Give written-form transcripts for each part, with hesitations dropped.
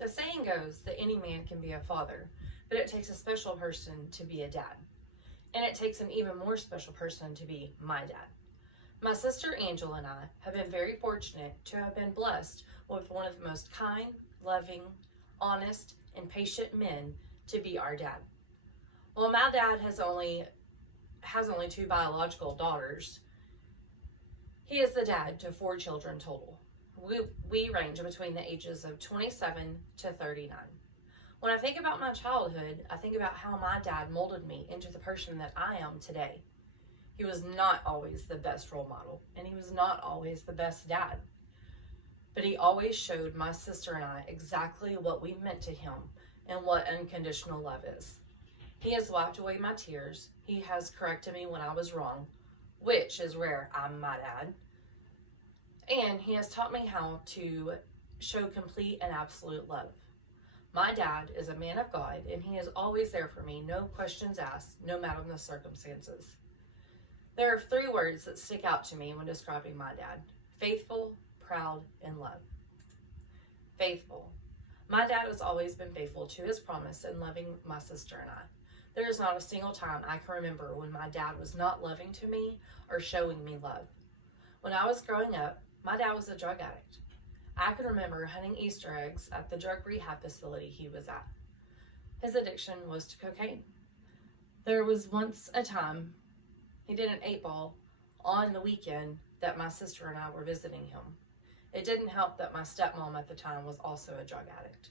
The saying goes that any man can be a father, but it takes a special person to be a dad. And it takes an even more special person to be my dad. My sister Angela and I have been very fortunate to have been blessed with one of the most kind, loving, honest, and patient men to be our dad. Well, my dad has only two biological daughters. He is the dad to 4 children total. We range between the ages of 27 to 39. When I think about my childhood, I think about how my dad molded me into the person that I am today. He was not always the best role model, and he was not always the best dad. But he always showed my sister and I exactly what we meant to him and what unconditional love is. He has wiped away my tears. He has corrected me when I was wrong, which is rare, I might add. And he has taught me how to show complete and absolute love. My dad is a man of God, and he is always there for me, no questions asked, no matter the circumstances. There are 3 words that stick out to me when describing my dad: faithful, proud, and love. Faithful. My dad has always been faithful to his promise in loving my sister and I. There is not a single time I can remember when my dad was not loving to me or showing me love. When I was growing up, my dad was a drug addict. I can remember hunting Easter eggs at the drug rehab facility he was at. His addiction was to cocaine. There was once a time he did an 8-ball on the weekend that my sister and I were visiting him. It didn't help that my stepmom at the time was also a drug addict.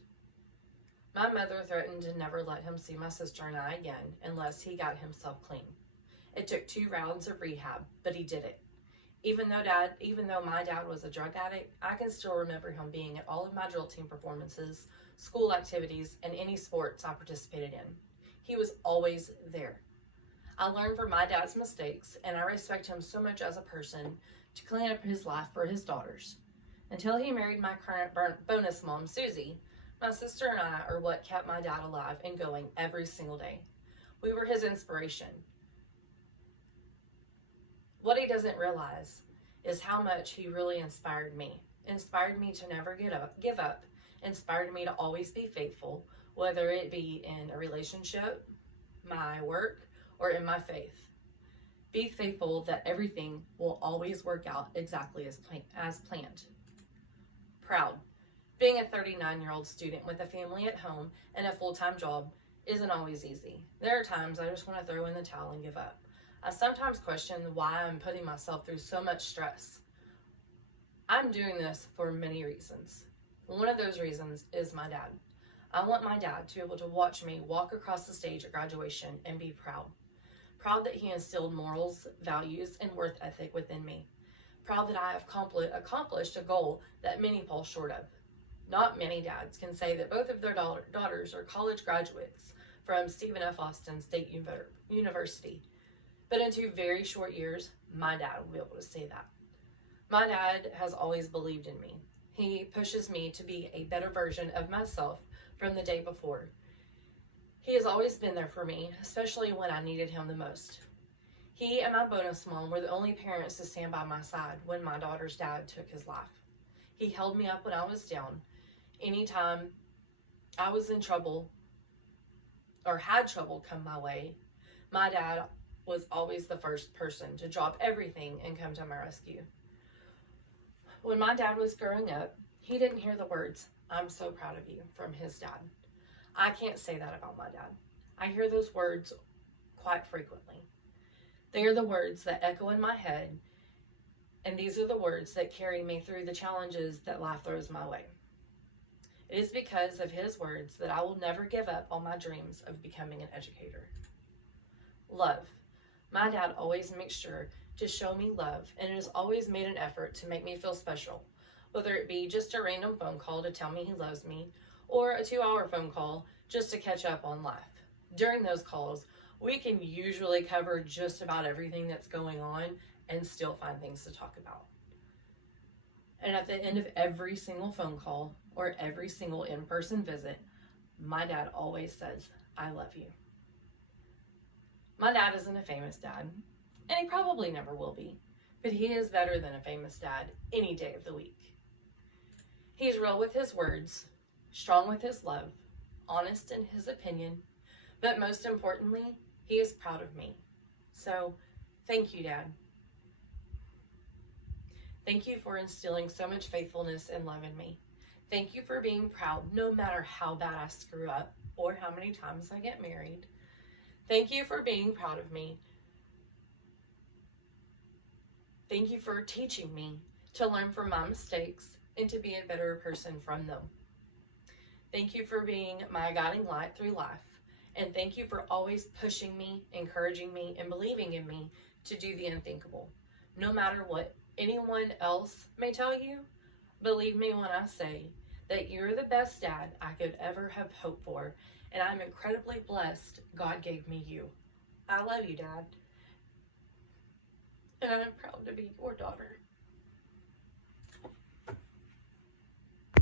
My mother threatened to never let him see my sister and I again unless he got himself clean. It took 2 rounds of rehab, but he did it. Even though my dad was a drug addict, I can still remember him being at all of my drill team performances, school activities, and any sports I participated in. He was always there. I learned from my dad's mistakes, and I respect him so much as a person to clean up his life for his daughters. Until he married my current bonus mom, Susie, my sister and I are what kept my dad alive and going every single day. We were his inspiration. What he doesn't realize is how much he really inspired me to never give up, inspired me to always be faithful, whether it be in a relationship, my work, or in my faith. Be faithful that everything will always work out exactly as planned. Proud. Being a 39-year-old student with a family at home and a full-time job isn't always easy. There are times I just want to throw in the towel and give up. I sometimes question why I'm putting myself through so much stress. I'm doing this for many reasons. One of those reasons is my dad. I want my dad to be able to watch me walk across the stage at graduation and be proud. Proud that he instilled morals, values, and work ethic within me. Proud that I have accomplished a goal that many fall short of. Not many dads can say that both of their daughters are college graduates from Stephen F. Austin State University. But in 2 very short years, my dad will be able to say that. My dad has always believed in me. He pushes me to be a better version of myself from the day before. He has always been there for me, especially when I needed him the most. He and my bonus mom were the only parents to stand by my side when my daughter's dad took his life. He held me up when I was down. Anytime I was in trouble or had trouble come my way, my dad was always the first person to drop everything and come to my rescue. When my dad was growing up, he didn't hear the words, "I'm so proud of you," from his dad. I can't say that about my dad. I hear those words quite frequently. They are the words that echo in my head, and these are the words that carry me through the challenges that life throws my way. It is because of his words that I will never give up on my dreams of becoming an educator. Love. My dad always makes sure to show me love, and has always made an effort to make me feel special, whether it be just a random phone call to tell me he loves me, or a 2-hour phone call just to catch up on life. During those calls, we can usually cover just about everything that's going on and still find things to talk about. And at the end of every single phone call or every single in-person visit, my dad always says, "I love you." My dad isn't a famous dad, and he probably never will be, but he is better than a famous dad any day of the week. He's real with his words, strong with his love, honest in his opinion, but most importantly, he is proud of me. So, thank you, Dad. Thank you for instilling so much faithfulness and love in me. Thank you for being proud no matter how bad I screw up or how many times I get married. Thank you for being proud of me. Thank you for teaching me to learn from my mistakes and to be a better person from them. Thank you for being my guiding light through life. And thank you for always pushing me, encouraging me, and believing in me to do the unthinkable. No matter what anyone else may tell you, believe me when I say that you're the best dad I could ever have hoped for, and I'm incredibly blessed God gave me you. I love you, Dad, and I'm proud to be your daughter.